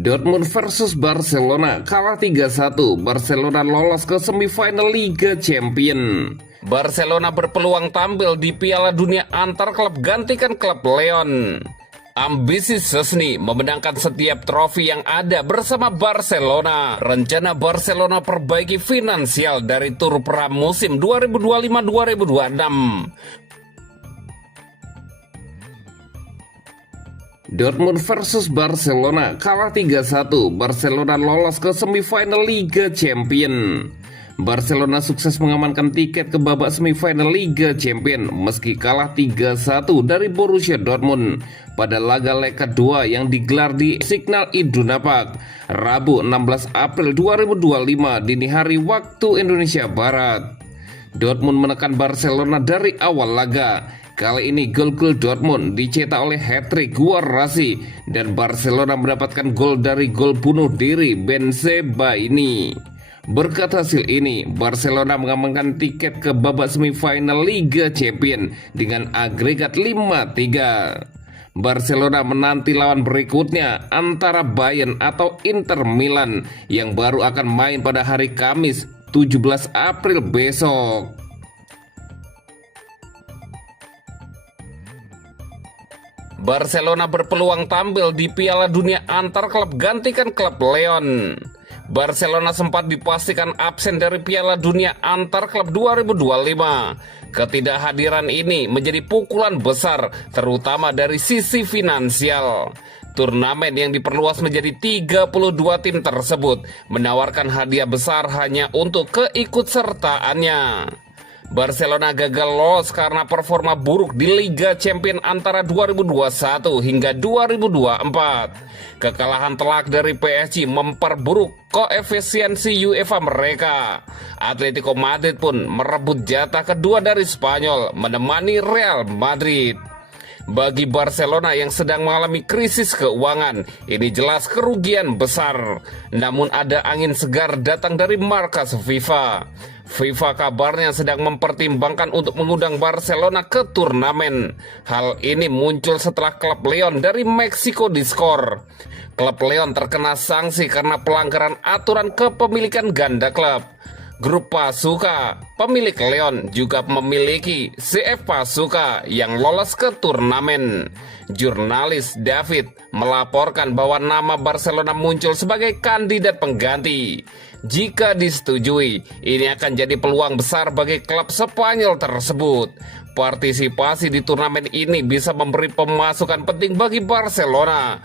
Dortmund versus Barcelona kalah 3-1. Barcelona lolos ke semifinal Liga Champions. Barcelona berpeluang tampil di Piala Dunia antar klub gantikan klub Lyon. Ambisi Szczęsny memenangkan setiap trofi yang ada bersama Barcelona. Rencana Barcelona perbaiki finansial dari tur pramusim 2025-2026. Dortmund versus Barcelona kalah 3-1. Barcelona lolos ke semifinal Liga Champions. Barcelona sukses mengamankan tiket ke babak semifinal Liga Champions meski kalah 3-1 dari Borussia Dortmund pada laga leg kedua yang digelar di Signal Iduna Park Rabu 16 April 2025 dini hari waktu Indonesia Barat. Dortmund menekan Barcelona dari awal laga. Kali ini gol-gol Dortmund dicetak oleh hat-trick Guarassi dan Barcelona mendapatkan gol dari gol bunuh diri Benzema ini. Berkat hasil ini, Barcelona mengamankan tiket ke babak semifinal Liga Champions dengan agregat 5-3. Barcelona menanti lawan berikutnya antara Bayern atau Inter Milan yang baru akan main pada hari Kamis 17 April besok. Barcelona berpeluang tampil di Piala Dunia antar klub gantikan klub Lyon. Barcelona sempat dipastikan absen dari Piala Dunia antar klub 2025. Ketidakhadiran ini menjadi pukulan besar terutama dari sisi finansial. Turnamen yang diperluas menjadi 32 tim tersebut menawarkan hadiah besar hanya untuk keikutsertaannya. Barcelona gagal lolos karena performa buruk di Liga Champions antara 2021 hingga 2024. Kekalahan telak dari PSG memperburuk koefisiensi UEFA mereka. Atletico Madrid pun merebut jatah kedua dari Spanyol menemani Real Madrid. Bagi Barcelona yang sedang mengalami krisis keuangan, ini jelas kerugian besar. Namun ada angin segar datang dari markas FIFA. FIFA kabarnya sedang mempertimbangkan untuk mengundang Barcelona ke turnamen. Hal ini muncul setelah klub Lyon dari Meksiko diskor. Klub Lyon terkena sanksi karena pelanggaran aturan kepemilikan ganda klub. Grup Pachuca, pemilik Lyon, juga memiliki CF Pachuca yang lolos ke turnamen. Jurnalis David melaporkan bahwa nama Barcelona muncul sebagai kandidat pengganti. Jika disetujui, ini akan jadi peluang besar bagi klub Spanyol tersebut. Partisipasi di turnamen ini bisa memberi pemasukan penting bagi Barcelona.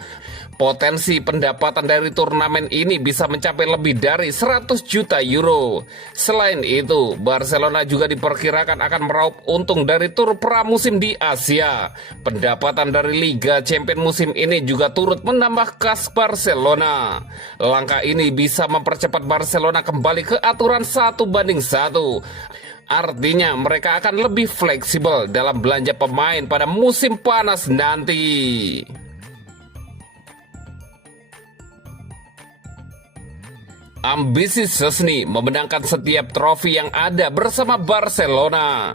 Potensi pendapatan dari turnamen ini bisa mencapai lebih dari 100 juta euro. Selain itu, Barcelona juga diperkirakan akan meraup untung dari tur pramusim di Asia. Pendapatan dari Liga Champions musim ini juga turut menambah kas Barcelona. Langkah ini bisa mempercepat Barcelona kembali ke aturan 1:1. Artinya mereka akan lebih fleksibel dalam belanja pemain pada musim panas nanti. Ambisi Szczęsny memenangkan setiap trofi yang ada bersama Barcelona.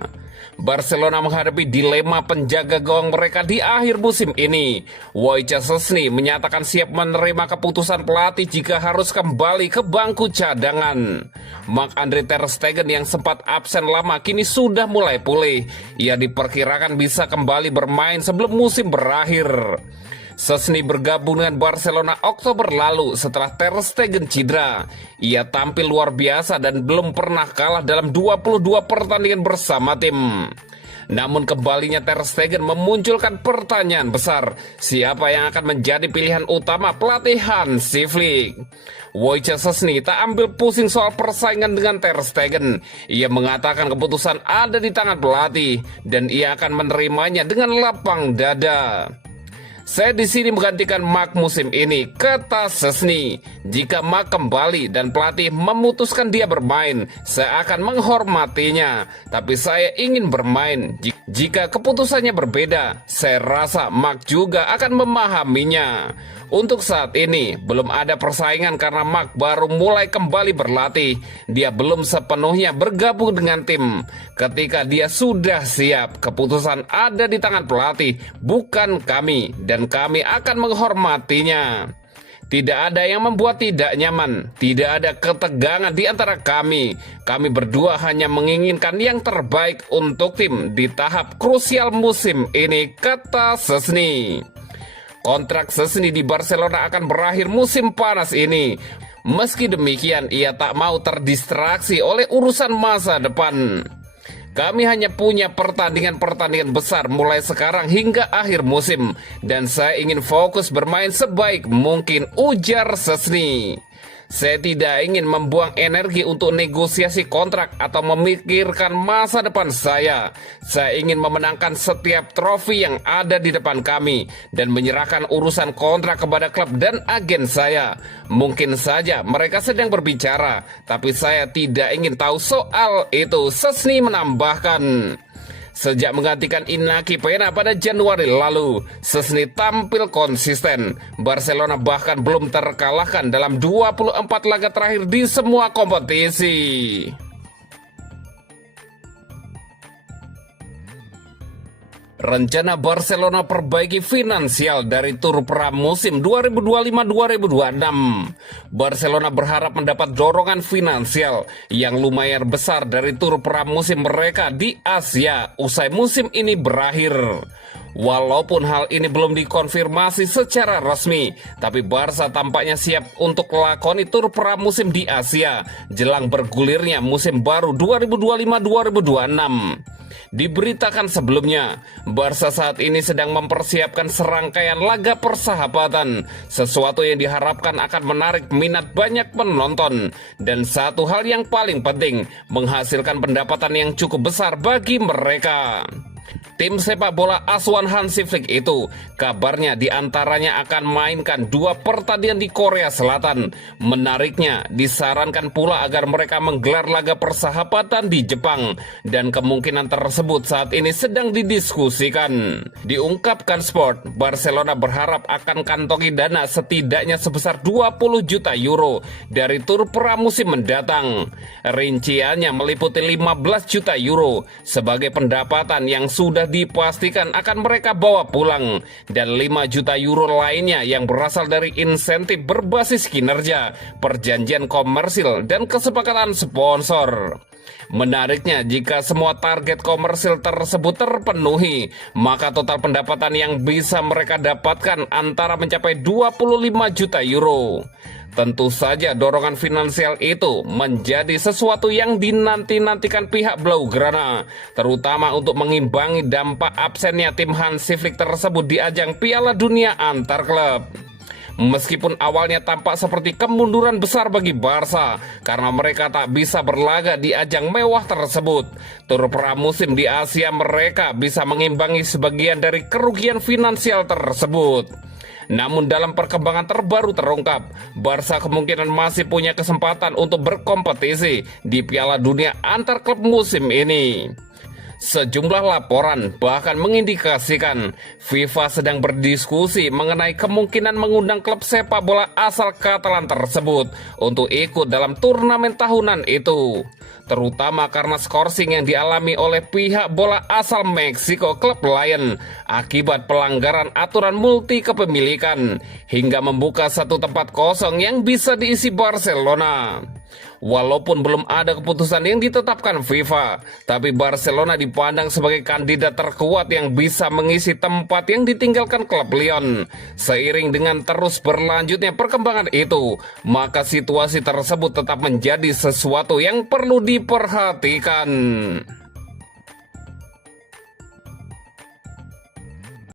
Barcelona menghadapi dilema penjaga gawang mereka di akhir musim ini. Wojciech Szczęsny menyatakan siap menerima keputusan pelatih jika harus kembali ke bangku cadangan. Marc-Andre ter Stegen yang sempat absen lama kini sudah mulai pulih. Ia diperkirakan bisa kembali bermain sebelum musim berakhir. Szczęsny bergabung dengan Barcelona Oktober lalu setelah ter Stegen cedera. Ia tampil luar biasa dan belum pernah kalah dalam 22 pertandingan bersama tim. Namun kembalinya ter Stegen memunculkan pertanyaan besar, siapa yang akan menjadi pilihan utama pelatih Hansi Flick? Wojciech Szczęsny tak ambil pusing soal persaingan dengan ter Stegen. Ia mengatakan keputusan ada di tangan pelatih dan ia akan menerimanya dengan lapang dada. Saya di sini menggantikan Marc musim ini, kata Szczęsny. Jika Marc kembali dan pelatih memutuskan dia bermain, saya akan menghormatinya. Tapi saya ingin bermain. Jika keputusannya berbeda, saya rasa Marc juga akan memahaminya. Untuk saat ini, belum ada persaingan karena Marc baru mulai kembali berlatih. Dia belum sepenuhnya bergabung dengan tim. Ketika dia sudah siap, keputusan ada di tangan pelatih, bukan kami, dan kami akan menghormatinya. Tidak ada yang membuat tidak nyaman, tidak ada ketegangan di antara kami. Kami berdua hanya menginginkan yang terbaik untuk tim di tahap krusial musim ini, kata Szczęsny. Kontrak Szczęsny di Barcelona akan berakhir musim panas ini. Meski demikian, ia tak mau terdistraksi oleh urusan masa depan. Kami hanya punya pertandingan-pertandingan besar mulai sekarang hingga akhir musim, dan saya ingin fokus bermain sebaik mungkin, ujar Szczęsny. Saya tidak ingin membuang energi untuk negosiasi kontrak atau memikirkan masa depan saya. Saya ingin memenangkan setiap trofi yang ada di depan kami dan menyerahkan urusan kontrak kepada klub dan agen saya. Mungkin saja mereka sedang berbicara, tapi saya tidak ingin tahu soal itu, Szczęsny menambahkan. Sejak menggantikan Inaki Peña pada Januari lalu, Szczęsny tampil konsisten. Barcelona bahkan belum terkalahkan dalam 24 laga terakhir di semua kompetisi. Rencana Barcelona perbaiki finansial dari tur pramusim 2025-2026. Barcelona berharap mendapat dorongan finansial yang lumayan besar dari tur pramusim mereka di Asia usai musim ini berakhir. Walaupun hal ini belum dikonfirmasi secara resmi, tapi Barca tampaknya siap untuk lakoni tur pramusim di Asia jelang bergulirnya musim baru 2025-2026. Diberitakan sebelumnya, Barca saat ini sedang mempersiapkan serangkaian laga persahabatan, sesuatu yang diharapkan akan menarik minat banyak penonton, dan satu hal yang paling penting, menghasilkan pendapatan yang cukup besar bagi mereka. Tim sepak bola asuhan Hansi Flick itu kabarnya diantaranya akan mainkan 2 pertandingan di Korea Selatan. Menariknya, disarankan pula agar mereka menggelar laga persahabatan di Jepang, dan kemungkinan tersebut saat ini sedang didiskusikan. Diungkapkan Sport, Barcelona berharap akan kantongi dana setidaknya sebesar 20 juta euro dari tur pramusim mendatang. Rinciannya meliputi 15 juta euro sebagai pendapatan yang sudah dipastikan akan mereka bawa pulang, dan 5 juta euro lainnya yang berasal dari insentif berbasis kinerja, perjanjian komersil, dan kesepakatan sponsor. Menariknya, jika semua target komersil tersebut terpenuhi, maka total pendapatan yang bisa mereka dapatkan antara mencapai 25 juta euro. Tentu saja dorongan finansial itu menjadi sesuatu yang dinanti-nantikan pihak Blaugrana, terutama untuk mengimbangi dampak absennya tim Hansi Flick tersebut di ajang Piala Dunia antar klub. Meskipun awalnya tampak seperti kemunduran besar bagi Barca karena mereka tak bisa berlaga di ajang mewah tersebut, tur pramusim di Asia mereka bisa mengimbangi sebagian dari kerugian finansial tersebut. Namun dalam perkembangan terbaru terungkap, Barca kemungkinan masih punya kesempatan untuk berkompetisi di Piala Dunia antar klub musim ini. Sejumlah laporan bahkan mengindikasikan FIFA sedang berdiskusi mengenai kemungkinan mengundang klub sepak bola asal Catalan tersebut untuk ikut dalam turnamen tahunan itu, terutama karena skorsing yang dialami oleh pihak bola asal Meksiko klub Lion akibat pelanggaran aturan multi kepemilikan hingga membuka satu tempat kosong yang bisa diisi Barcelona. Walaupun belum ada keputusan yang ditetapkan FIFA, tapi Barcelona dipandang sebagai kandidat terkuat yang bisa mengisi tempat yang ditinggalkan klub Lyon. Seiring dengan terus berlanjutnya perkembangan itu, maka situasi tersebut tetap menjadi sesuatu yang perlu diperhatikan.